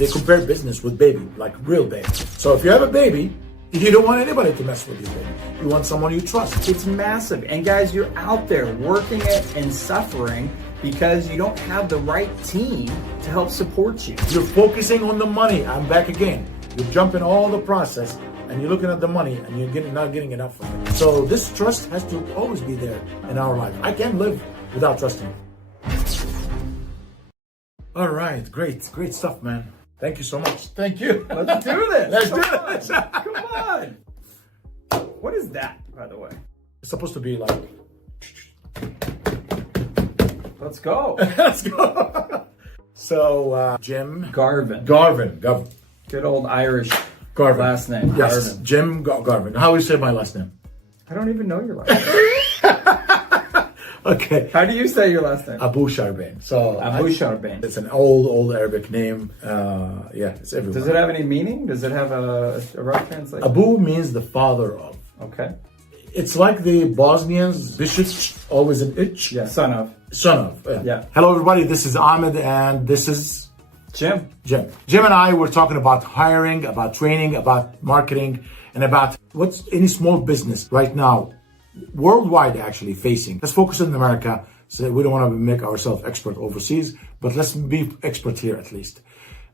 they compare business with baby, like real baby. So if you have a baby, you don't want anybody to mess with you, baby. You want someone you trust. It's massive. And guys, you're out there working it and suffering because you don't have the right team to help support you. You're focusing on the money. I'm back again. You're jumping all the process and you're looking at the money and you're not getting enough from it. So this trust has to always be there in our life. I can't live without trusting. All right, great stuff, man. Thank you so much. Thank you. Let's do this. Let's do this. Come on. What is that, by the way? It's supposed to be like, Let's go. let's go. So, Jim Garvin. Garvin. Good old Irish Garvin. last name. Yes, Garvin. Jim Garvin. How do you say my last name? I don't even know your last name. Okay. How do you say your last name? Abu Sharbain. So Abu Sharbain. It's an old Arabic name. Yeah, it's everywhere. Does it have any meaning? Does it have a rough translation? Abu means the father of. Okay. It's like the Bosnians, bishop, always an itch. Yeah, son of. Son of. Yeah. Hello, everybody. This is Ahmed, and this is Jim. Jim and I were talking about hiring, about training, about marketing, and about what's any small business right now, worldwide actually facing. Let's focus in America. So we don't want to make ourselves expert overseas, but let's be expert here at least.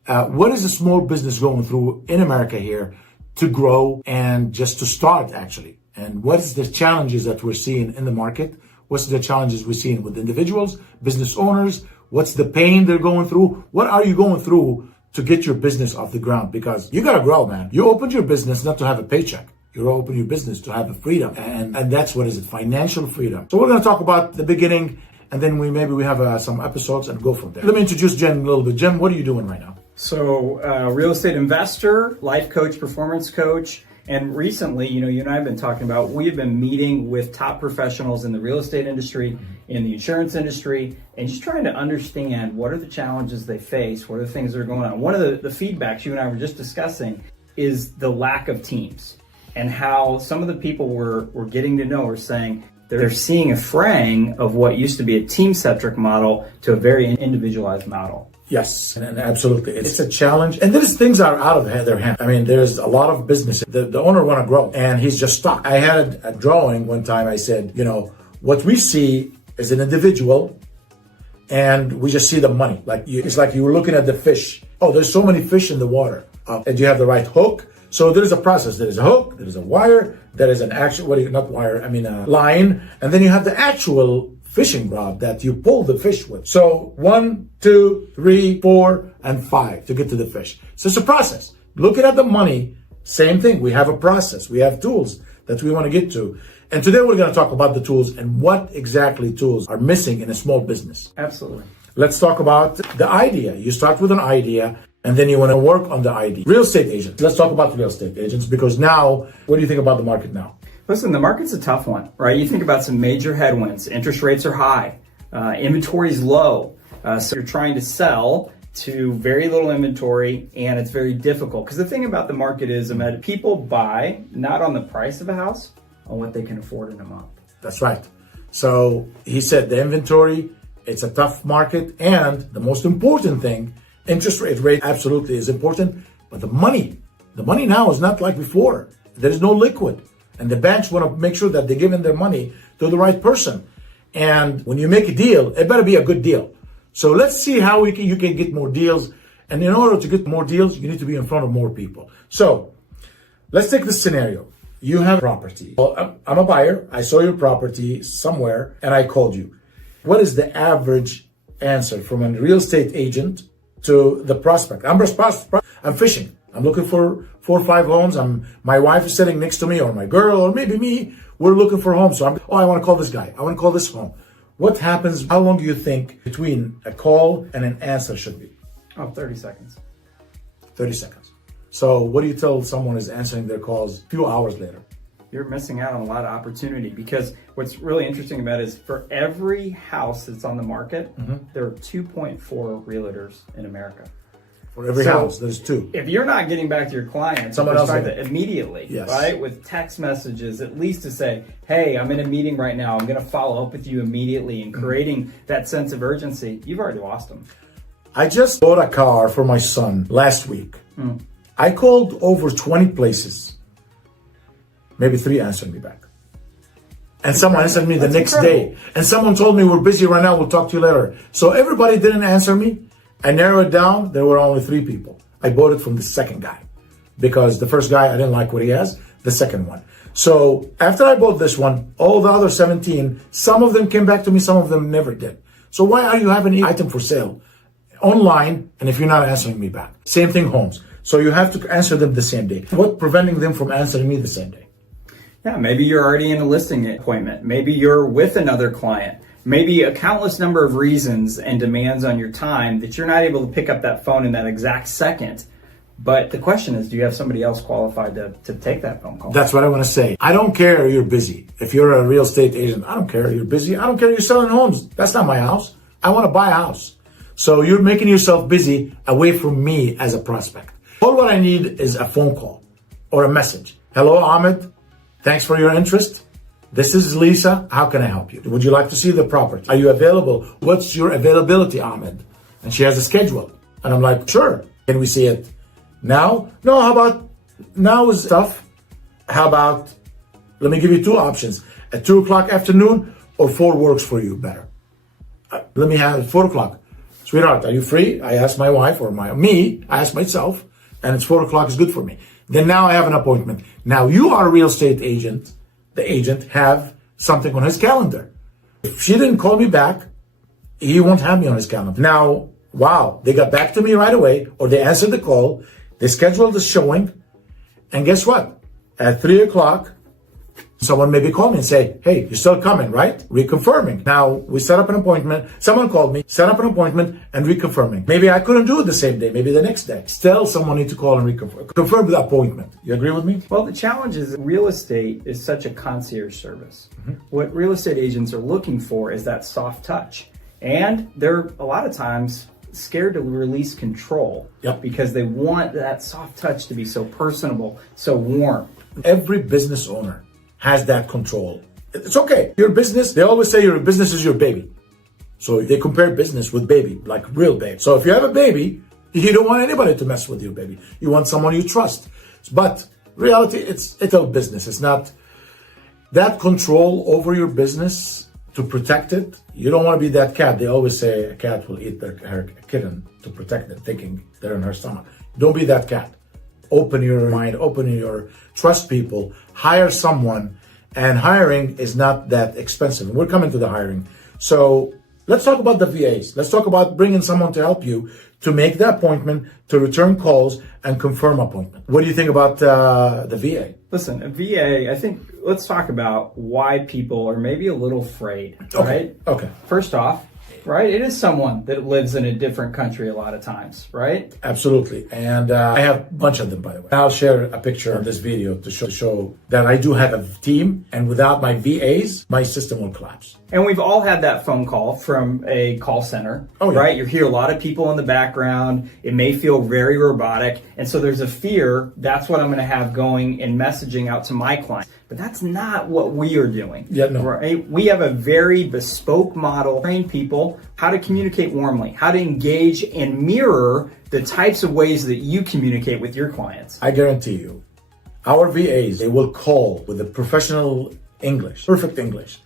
What is a small business going through in America here to grow and just to start actually? And what is the challenges that we're seeing in the market? What's the challenges we're seeing with individuals, business owners? What's the pain they're going through? What are you going through to get your business off the ground? Because you got to grow, man. You opened your business not to have a paycheck. You open your business to have a freedom. And that's what is it? Financial freedom. So we're going to talk about the beginning, and then maybe we have some episodes and go from there. Let me introduce Jen a little bit. Jen, what are you doing right now? So, real estate investor, life coach, performance coach. And recently, you and I have been talking about, we have been meeting with top professionals in the real estate industry, in the insurance industry, and just trying to understand what are the challenges they face, what are the things that are going on. One of the feedbacks you and I were just discussing is the lack of teams, and how some of the people we're getting to know are saying they're seeing a fraying of what used to be a team-centric model to a very individualized model. Yes, and absolutely. It's a challenge. And there's things that are out of their hand. I mean, there's a lot of business. The owner want to grow, and he's just stuck. I had a drawing one time. I said, what we see is an individual, and we just see the money. It's like you were looking at the fish. Oh, there's so many fish in the water. And you have the right hook. So there is a process. There is a hook, there is a wire, there is an actual, a line, and then you have the actual fishing rod that you pull the fish with. So 1, 2, 3, 4, and 5 to get to the fish. So it's a process. Looking at the money, same thing. We have a process. We have tools that we want to get to. And today we're going to talk about the tools and what exactly tools are missing in a small business. Absolutely. Let's talk about the idea. You start with an idea, and then you want to work on the idea. Real estate agents. Let's talk about real estate agents, because now, what do you think about the market now? Listen, the market's a tough one, right? You think about some major headwinds. Interest rates are high. Inventory is low. So you're trying to sell to very little inventory, and it's very difficult. Because the thing about the market is, Ahmed, people buy not on the price of a house, on what they can afford in a month. That's right. So he said the inventory, it's a tough market. And the most important thing, interest rate absolutely is important. But the money now is not like before. There's no liquid. And the banks want to make sure that they're giving their money to the right person. And when you make a deal, it better be a good deal. So let's see how you can get more deals. And in order to get more deals, you need to be in front of more people. So let's take this scenario. You have property. Well, I'm a buyer. I saw your property somewhere and I called you. What is the average answer from a real estate agent to the prospect? I'm fishing. I'm looking for 4 or 5 homes. My wife is sitting next to me, or my girl, or maybe me. We're looking for homes. So I want to call this guy. I want to call this home. What happens? How long do you think between a call and an answer should be? 30 seconds. 30 seconds. So what do you tell someone is answering their calls a few hours later? You're missing out on a lot of opportunity, because what's really interesting about it is for every house that's on the market, there are 2.4 realtors in America. For every house, there's 2. If you're not getting back to your clients, someone else immediately, yes, right? With text messages, at least to say, hey, I'm in a meeting right now. I'm going to follow up with you immediately, and creating that sense of urgency, you've already lost them. I just bought a car for my son last week. I called over 20 places. Maybe 3 answered me back. And someone answered me the next day. And someone told me, we're busy right now, we'll talk to you later. So everybody didn't answer me. I narrowed it down. There were only 3 people. I bought it from the second guy. Because the first guy, I didn't like what he has. The second one. So after I bought this one, all the other 17, some of them came back to me, some of them never did. So why are you having an item for sale online and if you're not answering me back? Same thing, homes. So you have to answer them the same day. What preventing them from answering me the same day? Yeah, maybe you're already in a listing appointment. Maybe you're with another client. Maybe a countless number of reasons and demands on your time that you're not able to pick up that phone in that exact second. But the question is, do you have somebody else qualified to take that phone call? That's what I want to say. I don't care you're busy. If you're a real estate agent, I don't care you're busy. I don't care you're selling homes. That's not my house. I want to buy a house. So you're making yourself busy away from me as a prospect. All what I need is a phone call or a message. Hello, Ahmed. Thanks for your interest. This is Lisa. How can I help you? Would you like to see the property? Are you available? What's your availability, Ahmed? And she has a schedule. And I'm like, sure. Can we see it now? No, how about now is tough. How about, let me give you 2 options. At 2 o'clock afternoon or 4 works for you better. Let me have 4 o'clock. Sweetheart, are you free? I asked my wife or I asked myself, and it's 4 o'clock is good for me. Then now I have an appointment. Now you are a real estate agent. The agent have something on his calendar. If she didn't call me back, he won't have me on his calendar. Now, wow, they got back to me right away, or they answered the call. They scheduled the showing, and guess what? At 3 o'clock, someone maybe call me and say, hey, you're still coming, right? Reconfirming. Now, we set up an appointment. Someone called me, set up an appointment, and reconfirming. Maybe I couldn't do it the same day, maybe the next day. Still, someone needs to call and reconfirm. Confirm the appointment. You agree with me? Well, the challenge is real estate is such a concierge service. What real estate agents are looking for is that soft touch. And they're a lot of times scared to release control because they want that soft touch to be so personable, so warm. Every business owner has that control. It's okay. Your business, they always say your business is your baby. So they compare business with baby, like real baby. So if you have a baby, you don't want anybody to mess with your baby. You want someone you trust. But reality, it's a business. It's not that control over your business to protect it. You don't want to be that cat. They always say a cat will eat her kitten to protect it, thinking they're in her stomach. Don't be that cat. Open your mind, trust people, hire someone, and hiring is not that expensive. And we're coming to the hiring. So let's talk about the VAs. Let's talk about bringing someone to help you to make the appointment, to return calls, and confirm appointment. What do you think about the VA? Listen, a VA, I think, let's talk about why people are maybe a little afraid, right? Okay. First off, right, it is someone that lives in a different country a lot of times, right? Absolutely. And I have a bunch of them, by the way. I'll share a picture of this video to show that I do have a team, and without my VAs, my system will collapse. And we've all had that phone call from a call center, right? You hear a lot of people in the background. It may feel very robotic. And so there's a fear, that's what I'm going to have going and messaging out to my clients. But that's not what we are doing. Yeah, no. Right? We have a very bespoke model, train people how to communicate warmly, how to engage and mirror the types of ways that you communicate with your clients. I guarantee you, our VAs, they will call with a professional English, perfect English,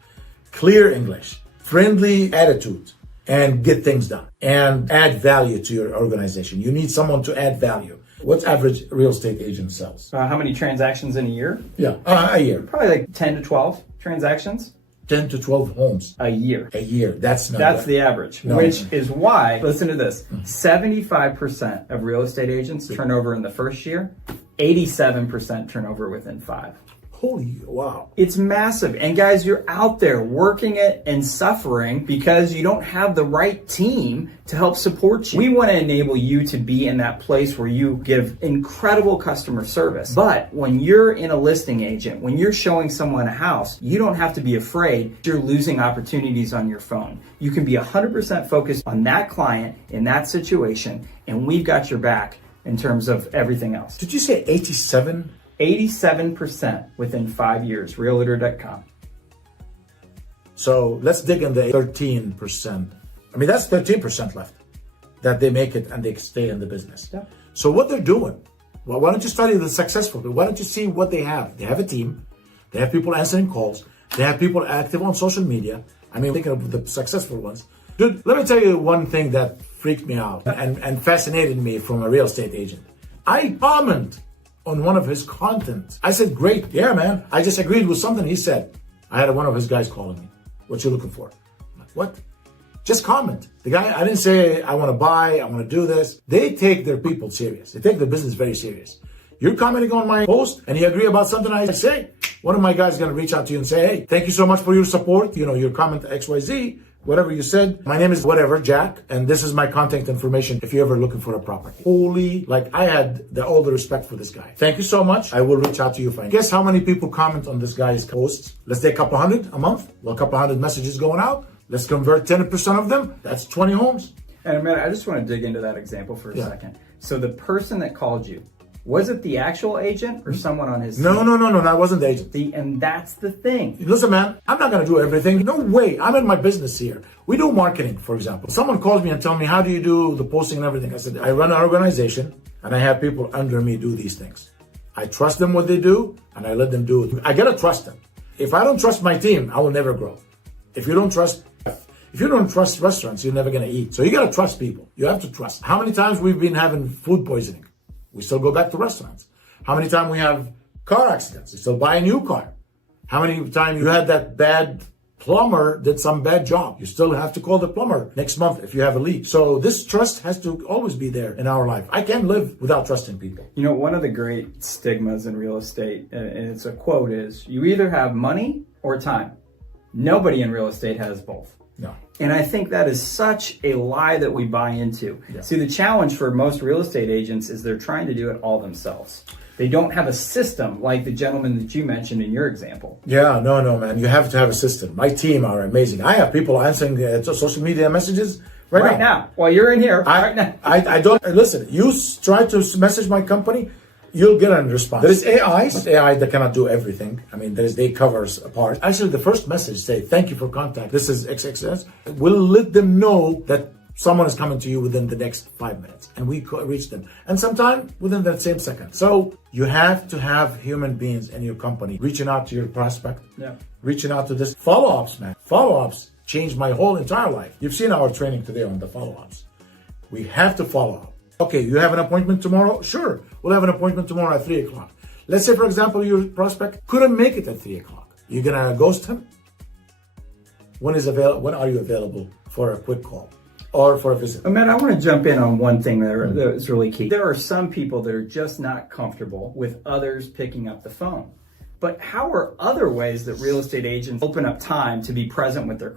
clear English, friendly attitude, and get things done and add value to your organization. You need someone to add value. What's average real estate agent sells? How many transactions in a year? Yeah, a year. Probably like 10 to 12 transactions. 10 to 12 homes. A year. A year. That's the average, which is why, listen to this, 75% of real estate agents turn over in the first year, 87% turnover within 5. Holy, wow. It's massive. And guys, you're out there working it and suffering because you don't have the right team to help support you. We want to enable you to be in that place where you give incredible customer service. But when you're in a listing agent, when you're showing someone a house, you don't have to be afraid you're losing opportunities on your phone. You can be 100% focused on that client in that situation, and we've got your back in terms of everything else. Did you say 87? 87% within 5 years, realtor.com. So let's dig in the 13%. I mean, that's 13% left. that they make it and they stay in the business. Yeah. So what they're doing, well, why don't you study the successful people? Why don't you see what they have? They have a team. They have people answering calls. They have people active on social media. I mean, thinking of the successful ones. Dude, let me tell you one thing that freaked me out and fascinated me from a real estate agent. I comment on one of his content. I said, great, yeah, man. I just agreed with something he said. I had one of his guys calling me. What you looking for? I'm like, what? Just comment. The guy, I didn't say, I want to buy, I want to do this. They take their people serious. They take their business very serious. You're commenting on my post and you agree about something I say. One of my guys is going to reach out to you and say, hey, thank you so much for your support. You know, your comment XYZ, whatever you said. My name is whatever, Jack, and this is my contact information if you're ever looking for a property. Holy, like I had all the respect for this guy. Thank you so much. I will reach out to you. Guess how many people comment on this guy's posts? Let's say a couple hundred a month. Well, a couple hundred messages going out. Let's convert 10% of them. That's 20 homes. And Ahmed, I just want to dig into that example for a second. So the person that called you, was it the actual agent or someone on his team? No, I wasn't the agent. And that's the thing. Listen, man, I'm not going to do everything. No way. I'm in my business here. We do marketing, for example. Someone calls me and tells me, how do you do the posting and everything? I said, I run an organization and I have people under me do these things. I trust them what they do and I let them do it. I got to trust them. If I don't trust my team, I will never grow. If you don't trust restaurants, you're never going to eat. So you got to trust people. You have to trust. How many times we've been having food poisoning? We still go back to restaurants. How many times we have car accidents? You still buy a new car. How many times you had that bad plumber did some bad job? You still have to call the plumber next month if you have a leak. So this trust has to always be there in our life. I can't live without trusting people. You know, one of the great stigmas in real estate, and it's a quote, is you either have money or time. Nobody in real estate has both. No. And I think that is such a lie that we buy into. Yeah. See, the challenge for most real estate agents is they're trying to do it all themselves. They don't have a system like the gentleman that you mentioned in your example. Yeah, no, man. You have to have a system. My team are amazing. I have people answering social media messages right now. While you're in here, right now. I don't, listen, you try to message my company, you'll get a response. There is AI that cannot do everything. I mean, they covers a part. Actually, the first message say, thank you for contact. This is XXS. We'll let them know that someone is coming to you within the next 5 minutes. And we reach them. And sometime within that same second. So you have to have human beings in your company reaching out to your prospect. Yeah. Reaching out to this. Follow-ups, man. Follow-ups changed my whole entire life. You've seen our training today on the follow-ups. We have to follow up. Okay, you have an appointment tomorrow? Sure, we'll have an appointment tomorrow at 3 o'clock. Let's say, for example, your prospect couldn't make it at 3 o'clock. You're gonna ghost him? When are you available for a quick call or for a visit? Ahmed, I want to jump in on one thing that is really key. There are some people that are just not comfortable with others picking up the phone. But how are other ways that real estate agents open up time to be present with their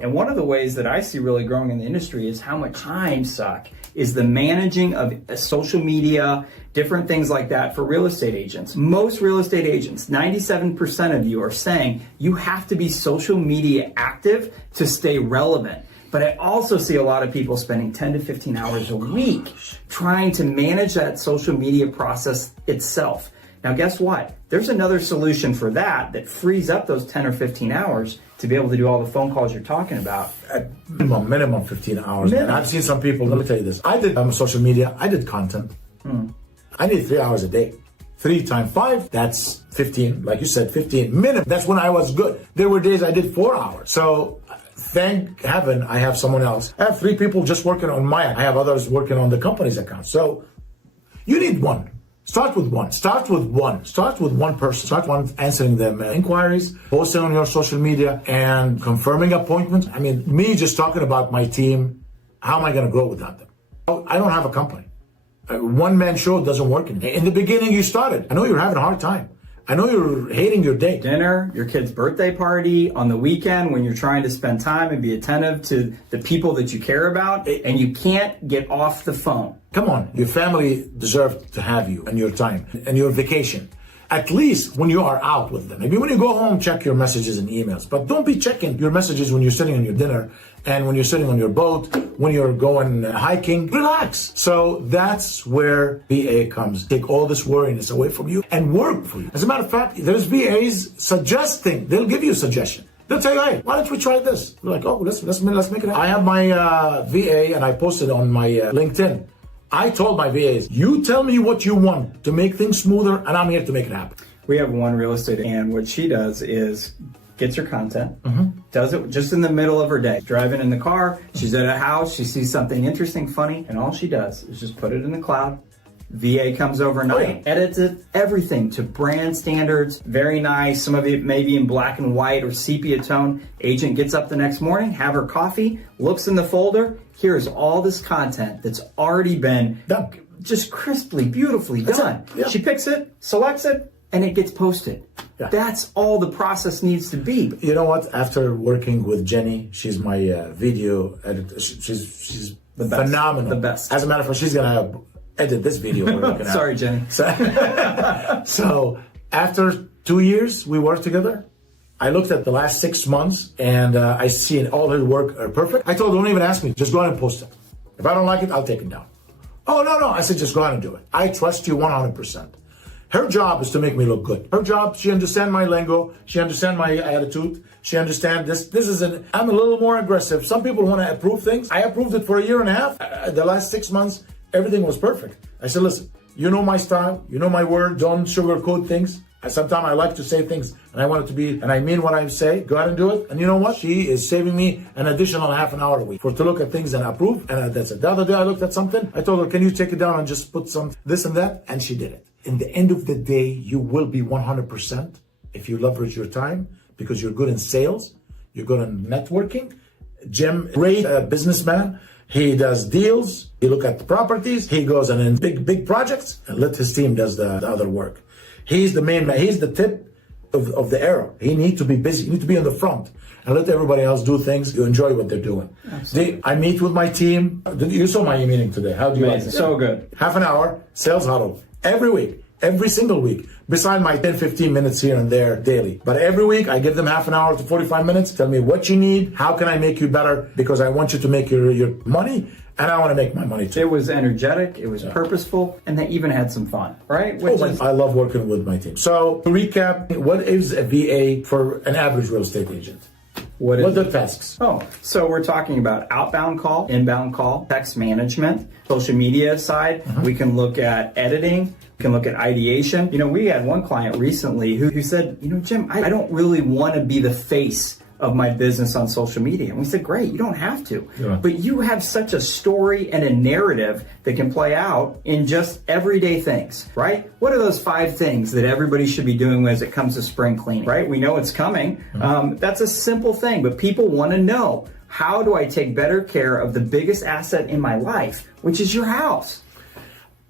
and one of the ways that I see really growing in the industry is how much time suck is the managing of social media, different things like that for real estate agents. Most real estate agents, 97% of you are saying you have to be social media active to stay relevant. But I also see a lot of people spending 10 to 15 hours a week trying to manage that social media process itself. Now, guess what? There's another solution for that frees up those 10 or 15 hours to be able to do all the phone calls you're talking about. At minimum 15 hours. And I've seen some people, let me tell you this. I did social media, I did content. I need 3 hours a day. 3 times 5, that's 15. Like you said, 15 minimum. That's when I was good. There were days I did 4 hours. So thank heaven I have someone else. I have 3 people just working on my account. I have others working on the company's account. So you need one. Start with one. Start with one. Start with one person. Start one answering them inquiries, posting on your social media, and confirming appointments. I mean, me just talking about my team, how am I going to grow without them? I don't have a company. A one-man show doesn't work anymore. In the beginning, you started. I know you're having a hard time. I know you're hating your day. Dinner, your kid's birthday party, on the weekend when you're trying to spend time and be attentive to the people that you care about, and you can't get off the phone. Come on, your family deserves to have you and your time and your vacation. At least when you are out with them. Maybe when you go home, check your messages and emails. But don't be checking your messages when you're sitting on your dinner and when you're sitting on your boat, when you're going hiking. Relax. So that's where VA comes. Take all this worriness away from you and work for you. As a matter of fact, there's VAs suggesting. They'll give you a suggestion. They'll tell you, hey, why don't we try this? We're like, oh, let's make it happen. I have my VA, and I posted on my LinkedIn. I told my VAs, you tell me what you want to make things smoother, and I'm here to make it happen. We have one real estate, and what she does is gets her content, does it just in the middle of her day. Driving in the car, she's at a house, she sees something interesting, funny, and all she does is just put it in the cloud. VA comes overnight, edits it, everything to brand standards, very nice. Some of it may be in black and white or sepia tone. Agent gets up the next morning, have her coffee, looks in the folder. Here's all this content that's already been done, just crisply, beautifully done. Yeah. She picks it, selects it, and it gets posted. Yeah. That's all the process needs to be. You know what? After working with Jenny, she's my video editor. She's the best. Phenomenal. The best. As a matter of fact, she's gonna edit this video we're looking at. Sorry, Jenny. So after 2 years we worked together, I looked at the last 6 months and I see all her work are perfect. I told her, don't even ask me, just go ahead and post it. If I don't like it, I'll take it down. Oh, no. I said, just go ahead and do it. I trust you 100%. Her job is to make me look good. Her job, she understands my lingo, she understands my attitude, she understands I'm a little more aggressive. Some people want to approve things. I approved it for 1.5 years. The last 6 months, everything was perfect. I said, listen, you know my style, you know my word, don't sugarcoat things. Sometimes I like to say things and I want it to be, and I mean what I say. Go ahead and do it. And you know what? She is saving me an additional half an hour a week to look at things and approve. And that's it. The other day I looked at something. I told her, can you take it down and just put some this and that? And she did it. In the end of the day, you will be 100% if you leverage your time because you're good in sales, you're good in networking. Jim, great businessman. He does deals. He look at the properties. He goes and in big projects and let his team does the other work. He's the main man. He's the tip of the arrow. He needs to be busy. He needs to be on the front and let everybody else do things. You enjoy what they're doing. I meet with my team. You saw my meeting today. How do you like it? So good. Half an hour, sales huddle. Every week. Every single week. Beside my 10, 15 minutes here and there daily. But every week I give them half an hour to 45 minutes. Tell me what you need. How can I make you better? Because I want you to make your money. And I want to make my money too. It was energetic, it was purposeful, and they even had some fun, right? I love working with my team. So to recap, what is a VA for an average real estate agent? What are the tasks? So we're talking about outbound call, inbound call, text management, social media side. We can look at editing, we can look at ideation. We had one client recently who said, Jim, I don't really want to be the face of my business on social media. And we said, great, you don't have to. Yeah. But you have such a story and a narrative that can play out in just everyday things, right? What are those 5 things that everybody should be doing as it comes to spring cleaning, right? We know it's coming. That's a simple thing, but people want to know, how do I take better care of the biggest asset in my life, which is your house?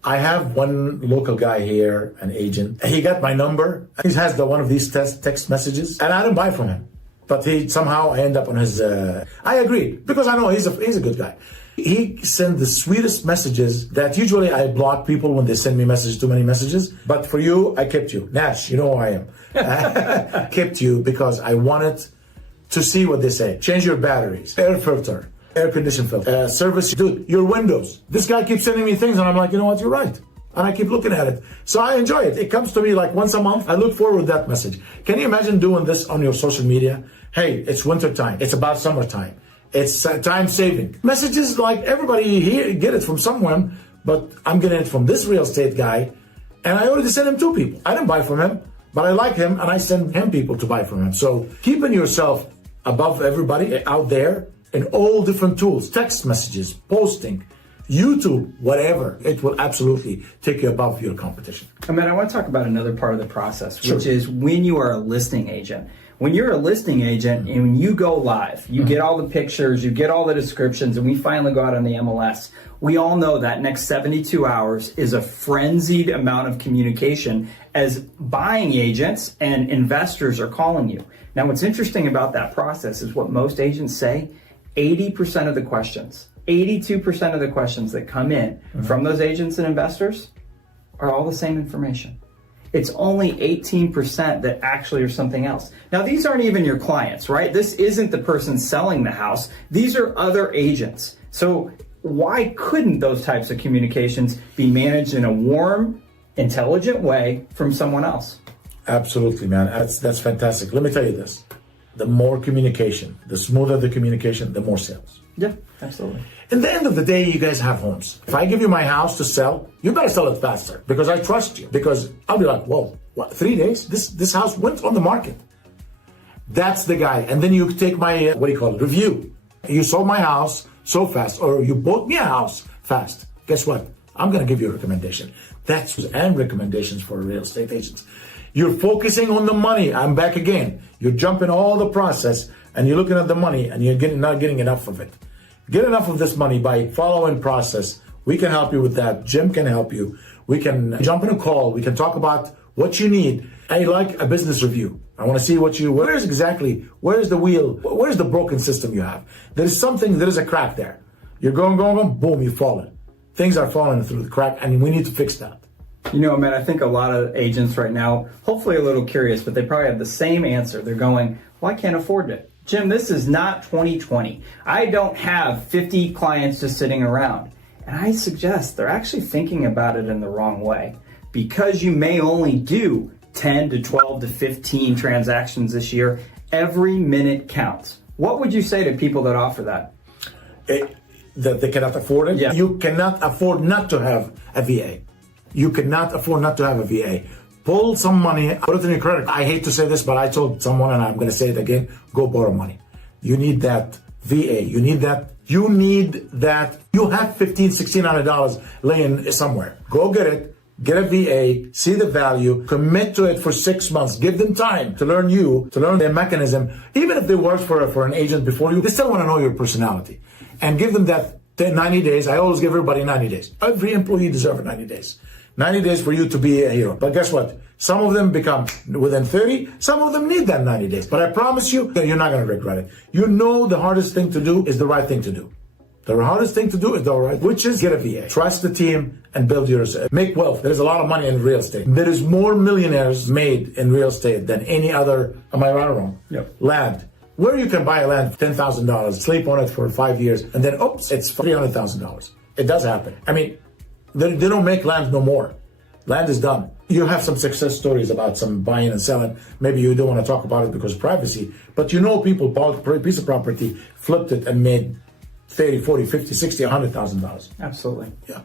I have one local guy here, an agent. He got my number. He has one of these text messages, and I don't buy from him. But I end up on his, I agree, because I know he's a good guy. He sent the sweetest messages that usually I block people when they send me messages, too many messages. But for you, I kept you. Nash, you know who I am. Kept you because I wanted to see what they say. Change your batteries, air filter, air condition filter, service, dude, your windows. This guy keeps sending me things and I'm like, you know what, you're right. And I keep looking at it. So I enjoy it. It comes to me like once a month. I look forward to that message. Can you imagine doing this on your social media? Hey, it's winter time. It's about summertime. It's time saving. Messages like everybody here get it from someone, but I'm getting it from this real estate guy. And I already sent him 2 people. I didn't buy from him, but I like him and I send him people to buy from him. So keeping yourself above everybody out there in all different tools, text messages, posting, YouTube, whatever, it will absolutely take you above your competition. Ahmed, I want to talk about another part of the process, which is when you are a listing agent. When you're a listing agent and when you go live, you get all the pictures, you get all the descriptions, and we finally go out on the MLS, we all know that next 72 hours is a frenzied amount of communication as buying agents and investors are calling you. Now, what's interesting about that process is what most agents say, 80% of the questions, 82% of the questions that come in from those agents and investors are all the same information. It's only 18% that actually are something else. Now, these aren't even your clients, right? This isn't the person selling the house. These are other agents. So why couldn't those types of communications be managed in a warm, intelligent way from someone else? Absolutely, man. That's fantastic. Let me tell you this. the more communication. The smoother the communication, the more sales. Yeah, absolutely. In the end of the day, you guys have homes. If I give you my house to sell, you better sell it faster because I trust you. Because I'll be like, whoa, what, 3 days? This house went on the market. That's the guy. And then you take my, review. You sold my house so fast, or you bought me a house fast. Guess what? I'm going to give you a recommendation. And recommendations for real estate agents. You're focusing on the money. I'm back again. You're jumping all the process and you're looking at the money and you're not getting enough of it. Get enough of this money by following process. We can help you with that. Jim can help you. We can jump in a call. We can talk about what you need. I like a business review. I want to see where's the wheel, where's the broken system you have? There is a crack there. You're going, boom, you've fallen. Things are falling through the crack and we need to fix that. You know, Ahmed, I think a lot of agents right now, hopefully a little curious, but they probably have the same answer. They're going, well, I can't afford it. Jim, this is not 2020. I don't have 50 clients just sitting around. And I suggest they're actually thinking about it in the wrong way. Because you may only do 10 to 12 to 15 transactions this year, every minute counts. What would you say to people that offer that? That they cannot afford it? Yeah. You cannot afford not to have a VA. You cannot afford not to have a VA. Pull some money, put it in your credit. I hate to say this, but I told someone, and I'm going to say it again, go borrow money. You need that VA. You need that. You have $1,500, $1,600 laying somewhere. Go get it. Get a VA, see the value, commit to it for 6 months. Give them time to learn to learn their mechanism. Even if they worked for an agent before you, they still want to know your personality. And give them that 90 days. I always give everybody 90 days. Every employee deserves 90 days. 90 days for you to be a hero. But guess what? Some of them become within 30. Some of them need that 90 days. But I promise you that you're not going to regret it. You know the hardest thing to do is the right thing to do. The hardest thing to do is which is get a VA. Trust the team and build yours. Make wealth. There's a lot of money in real estate. There is more millionaires made in real estate than any other. Am I right or wrong? Yep. Land. Where you can buy a land for $10,000, sleep on it for 5 years, and then, it's $300,000. It does happen. I mean, they don't make land no more. Land is done. You have some success stories about some buying and selling. Maybe you don't want to talk about it because of privacy, but people bought a piece of property, flipped it, and made $30, $40, $50, $60, $100,000. Absolutely. Yeah.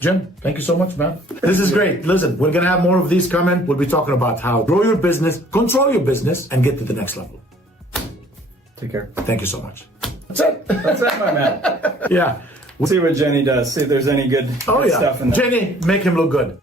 Jim, thank you so much, man. This is great. Listen, we're going to have more of these coming. We'll be talking about how grow your business, control your business, and get to the next level. Take care. Thank you so much. That's it. That's it, my man. Yeah. We'll see what Jenny does. See if there's any good stuff in there. Jenny, make him look good.